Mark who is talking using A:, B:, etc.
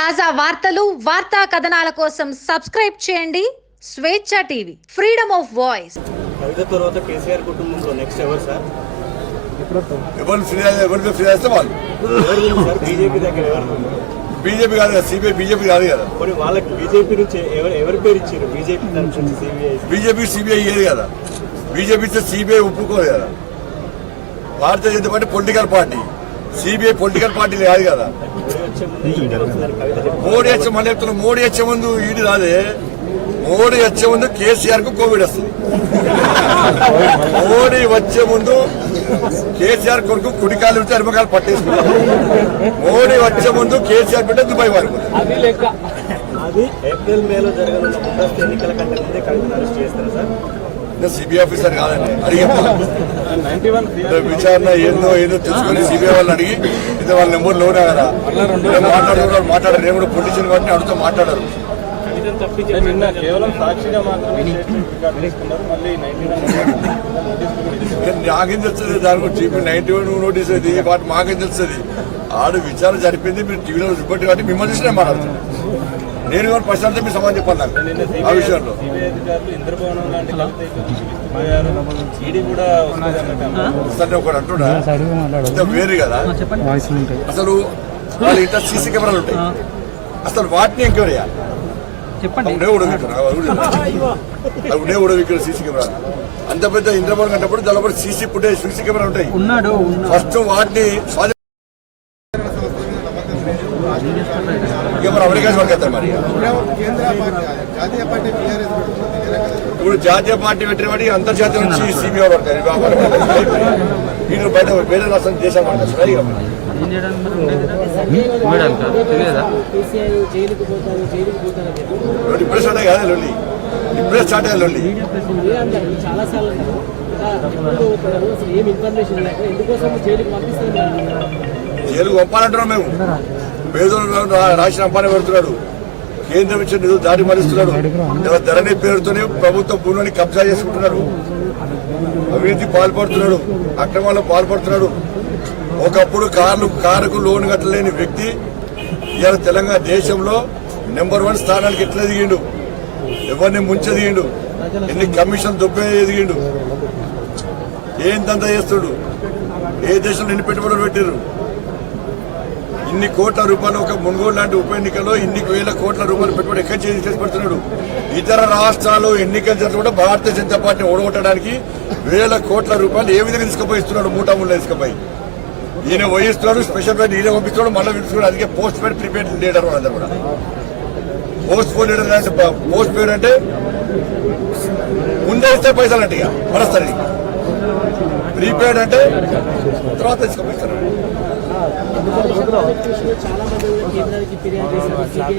A: తాజా వార్తలు వార్తా కథనాల కోసం సబ్స్క్రైబ్ చేయండి. స్వేచ్ఛ టీవీ ఫ్రీడమ్ ఆఫ్ వాయిస్.
B: తర్వాత కేసీఆర్ కుటుంబంలో నెక్స్ట్ ఎవరు సార్?
C: ఎవరిని ఫిర్యాదు ఎవరిని ఫిర్యాదు చేస్తే వాళ్ళు.
B: ఎవరు బీజేపీ దగ్గర ఎవరు?
C: బీజేపీ కాదు కదా సిబిఐ బీజేపీ కాదు కదా.
B: మరి వాళ్ళకి బీజేపీ నుంచి ఎవరు ఎవరి పేరు ఇచ్చారు? బీజేపీ తరఫు సిబిఐ
C: బీజేపీ సిబిఐ ఏది కదా. బీజేపీ ఇస్తే సిబిఐ ఒప్పుకోదు కదా. Bharatiya Janata Party political party. CBI political party కాదు కదా. మోడీ వచ్చే మళ్ళీ చెప్తున్నా మోడీ వచ్చే ముందు ఈడి రాదే. మోడీ వచ్చే ముందు కేసీఆర్కు కోవిడ్ వస్తుంది. మోడీ వచ్చే ముందు కేసీఆర్ కొడుకు కుడికాలు ఉంటే అరమకాలు పట్టేసుకున్నారు మోడీ వచ్చే ముందు కేసీఆర్ బిడ్డ దుబాయ్
B: వారు. ఏప్రిల్ మేలో జరగనున్న ముందస్తు ఎన్నికల కంటే ముందే కవితను అరెస్ట్ చేస్తారు సార్?
C: సిబిఐ ఆఫీసర్ కాదండి అడిగి విచారణ ఏందో ఏదో తెలుసుకొని సిబిఐ వాళ్ళని అడిగి ఇది వాళ్ళ నెంబర్లోనే కదా. మాట్లాడుతున్నారు మాట్లాడారు. నేను కూడా పొలిటీషియన్ కాబట్టి అడుగుతూ మాట్లాడారు. ఇక నాకేం తెలుస్తుంది? దాని గురించి ఇప్పుడు నైన్టీ వన్ నోటీస్ అది వాటి మాకేం తెలుస్తుంది? ఆడు విచారణ జరిపింది మీరు టీవీలో రిపోర్ట్ కాబట్టి మిమ్మల్ని చూసినా మాట్లాడుతున్నాను నేను కూడా ప్రశాంతం మీ సమాధానం చెప్పాను నాకు ఆ విషయంలో. ఒకటి అంటున్నా. ఇంత వేరు కదా? అసలు వాళ్ళ ఇంట్లో సీసీ కెమెరాలు ఉంటాయి. అసలు వాటిని ఎంక్వైరీ చేయాలి?
D: చెప్పండి.
C: ఉండే ఉడవిక్కడ ఉండే ఉడవిక్కడ సీసీ కెమెరా అంత పెద్ద ఇంద్రభవన్ కంటప్పుడు దానిలో సీసీ ఫుటేజ్ సీసీ కెమెరా ఉంటాయి. ఫస్ట్ వాటిని మరి అమెరికా వెళ్తారు మరి. ఇప్పుడు జాతీయ పార్టీ పెట్టిన వాడికి అంతర్జాతీయ నుంచి సిబిఐ పడతారు? వీళ్ళు బయట వేరే రాష్ట్రం దేశం పడతారు. సరే ఇప్పుడే స్టార్ట్ కదా లొల్లి? ఇప్పుడే స్టార్ట్ అయ్యా లొల్లి.
E: జైలుకు
C: పంపాలంటున్నాం మేము. పేదలను రాసిన పని పెడుతున్నాడు. కేంద్రం ఇచ్చిన నిధులు దాడి మరిస్తున్నాడు ధరణి పేరుతోనే ప్రభుత్వ భూములని కబ్జా చేసుకుంటున్నాడు అవినీతి పాల్పడుతున్నాడు. అక్రమాల్లో పాల్పడుతున్నాడు. ఒకప్పుడు కార్లు కారుకు లోన్ కట్టలేని వ్యక్తి ఇవాళ తెలంగాణ దేశంలో నెంబర్ వన్ స్థానానికి ఎట్లా ఎదిగిండు? ఎవరిని ముంచెదిగిండు ఎన్ని కమిషన్ దొబ్బే ఎదిగిండు? ఏంతంతా చేస్తుడు? ఏ దేశంలో ఎన్ని పెట్టుబడులు పెట్టారు ఇన్ని కోట్ల రూపాయలు ఒక మునుగోలు లాంటి ఉప ఎన్నికల్లో ఇన్ని వేల కోట్ల రూపాయలు పెట్టుబడి ఎక్కడ చేసి పెడుతున్నాడు ఇతర రాష్ట్రాలు ఎన్నికలు జరిగిన కూడా భారతీయ జనతా పార్టీ ఓడగొట్టడానికి వేల కోట్ల రూపాయలు ఏ విధంగా తీసుకుపోయి ఇస్తున్నాడు మూటా ముళ్ళ తీసుకుపోయి? ఈయన వహిస్తున్నాడు స్పెషల్ పేరు ఈయన పంపిస్తున్నాడు మళ్ళీ పిలుస్తున్నాడు అందుకే పోస్ట్ పేడ్ ప్రిపేడ్ లీడర్ వాళ్ళందరూ కూడా. పోస్ట్ పోన్ లీడర్ అంటే పోస్ట్ పేడ్ అంటే ముందే ఇస్తే పైసలు అంటే ఇక మనస్తాను ప్రీపెయిడ్ అంటే తర్వాత తీసుకుపోయిస్తారు
E: చాలా మంది కేంద్రానికి ఫిర్యాదు చేశారు.